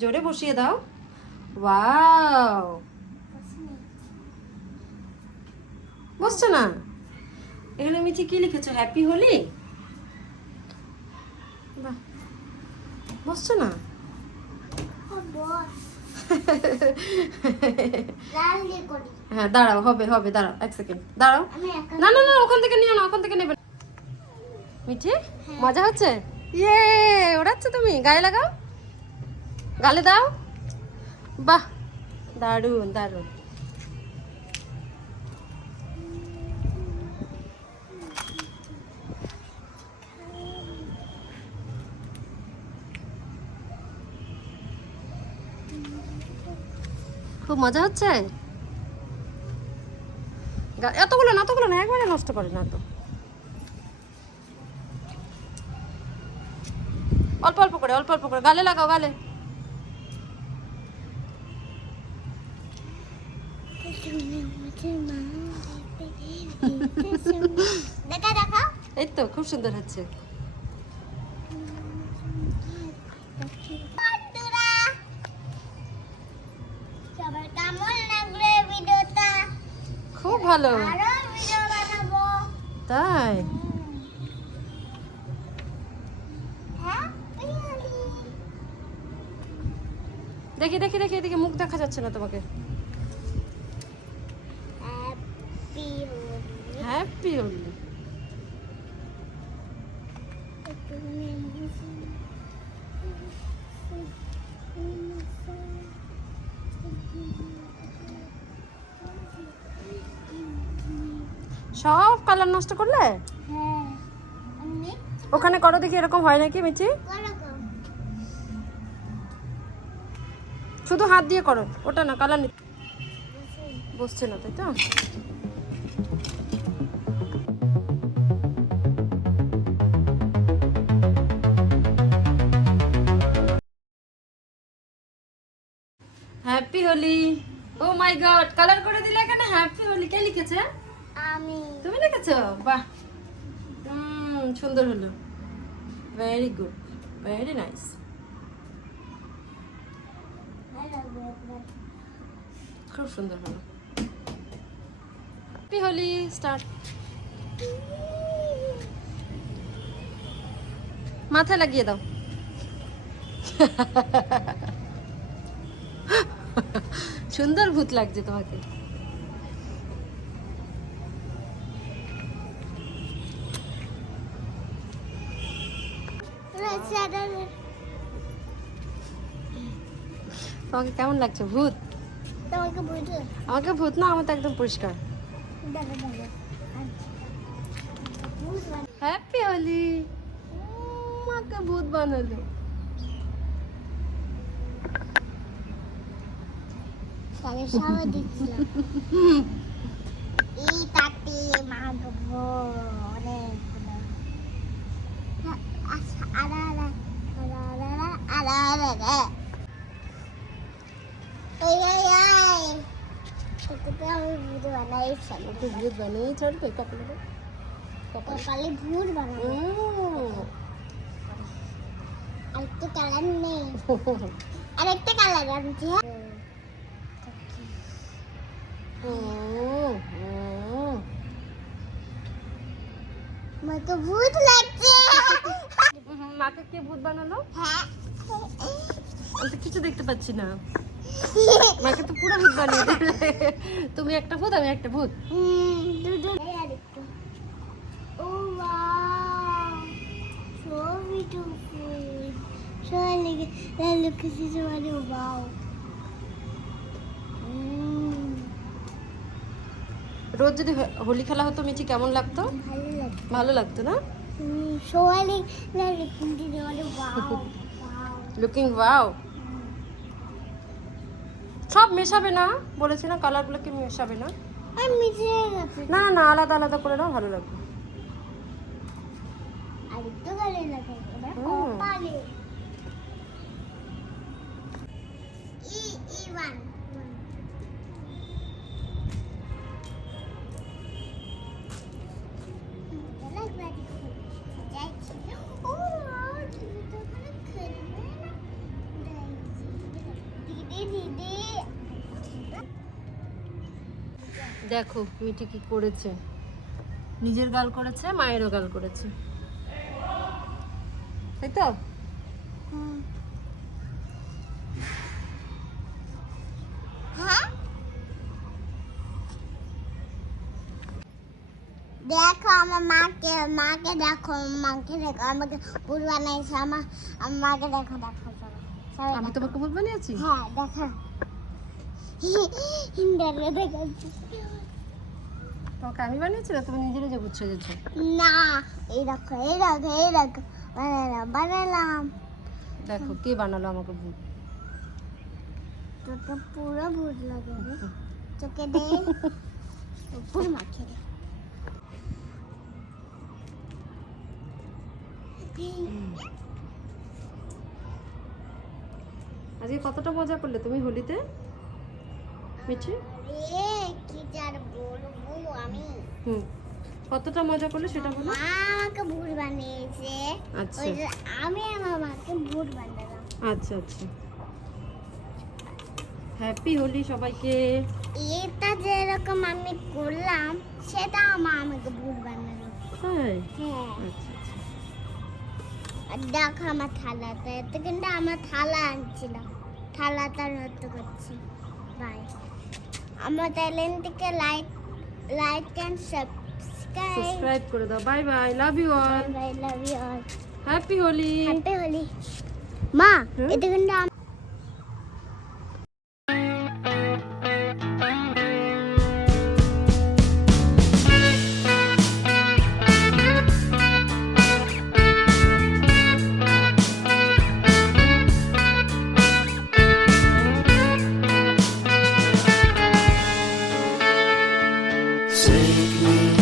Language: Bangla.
জোরে বসিয়ে দাও। ওয়াও, বসছো না? এখানে মিঠি কি লিখেছো? হ্যাপি হোলি। বাহ, বসছো না? হ্যাঁ দাঁড়াও, হবে হবে, দাঁড়াও 1 সেকেন্ড দাঁড়াও। না না না, ওখান থেকে নিও না, ওখান থেকে নেবে। মিঠি মজা হচ্ছে? ইয়ে, ওড়াচ্ছ তুমি? গায়ে লাগাও, গালে দাও। বাহ, দারুন দারুন। খুব মজা হচ্ছে। এতগুলো না, এতগুলো না, একবারে নষ্ট করে না তো, অল্প অল্প করে, অল্প অল্প করে গালে লাগাও, গালে। এই তো খুব সুন্দর হচ্ছে। খুব ভালো, তাই? দেখি দেখি দেখি, এদিকে মুখ দেখা যাচ্ছে না তোমাকে। হ্যাপি হোলি। সব কালার নষ্ট করলে? ওখানে করো দেখি, এরকম হয় নাকি মিঠি? শুধু হাত দিয়ে করো, ওটা না, কালার বসছে না, তাই তো? হ্যাপি হোলি। ও মাই গড, কালার করে দিলে এখানে হ্যাপি হোলি। কে লিখেছে? আমি। তুমি লিখেছো? বাহ, সুন্দর হলো। Very good, very nice. খুব সুন্দর হলো। Happy Holi, start. মাথায় লাগিয়ে দাও। সুন্দর ভূত লাগছে তোমাকে। তোমাকে কেমন লাগছে? ভূত? আমাকে ভূত না, আমার তো একদম পরিষ্কার। হ্যাপি হোলি। আমাকে ভূত বানালো। ভূত বানিয়ে ছাড়বে কপালে, কপালে ভূত বানাবো। আরেকটা কালার নেই, আরেকটা কালার আনছি। মাকে ভূত লাগছে। মাকে কে ভূত বানালো? হ্যাঁ, আমি তো কিছু দেখতে পাচ্ছি না। মাকে তো পুরো ভূত বানিয়ে দিলে। তুমি একটা ভূত, আমি একটা ভূত। Oh wow, so beautiful. look at this one. Wow. রোজ যদি হোলি খেলা হতো মিঠি কেমন লাগতো? ভালো লাগতো না? Looking wow. সব মেশাবে না, বলেছি না কালারগুলোকে মেশাবে না। না না, আলাদা আলাদা করে নাও, ভালো লাগবে। আরেকটু কালার লাগাই এবার কপালে। E1 দিদি দেখো মিঠি কি করেছে, নিজের গাল করেছে, মায়েরও গাল করেছে, তাই তো? হ্যাঁ দেখো আমার মাকে দেখো আমাকে ভূত বানাইছে আমার মাকে দেখো দেখো সবাই আমি তোমাকে ভূত বানিয়েছি? হ্যাঁ দেখো হিন্দারে দেখাচ্ছি তোমাকে আমি বানিয়েছি না, তুমি নিজে নিজে ভূত সেজেছো? না এই দেখো বানালাম দেখো কে বানালো আমাকে ভূত? তোকে পুরো ভূত লাগে রে চোখে দে উপর মাখে দে আজকে কতটা মজা করলে তুমি হোলিতে মিঠি? রে কি যার বলবো আমি কতটা মজা করলে সেটা বলো। মা আমাকে ভূত বানিয়েছে, আচ্ছা ওই যে আমি আমার মাকে ভূত বানালাম। আচ্ছা আচ্ছা, হ্যাপি হোলি সবাইকে। এটা যেরকম আমি করলাম সেটা মা আমাকে ভূত বানালো। তাই? হ্যাঁ আচ্ছা আচ্ছা, আর দেখো আমার থালাটা, এত কিন্তু আমার থালা আনছিলাম, থালাটা নষ্ট করছি। বাই, আমার চ্যানেলটিকে লাইক এন্ড সাবস্ক্রাইব করে দাও। Bye bye, love you all, bye love you all, happy Holi. Happy Holi. মা এটা কিন্তু Take me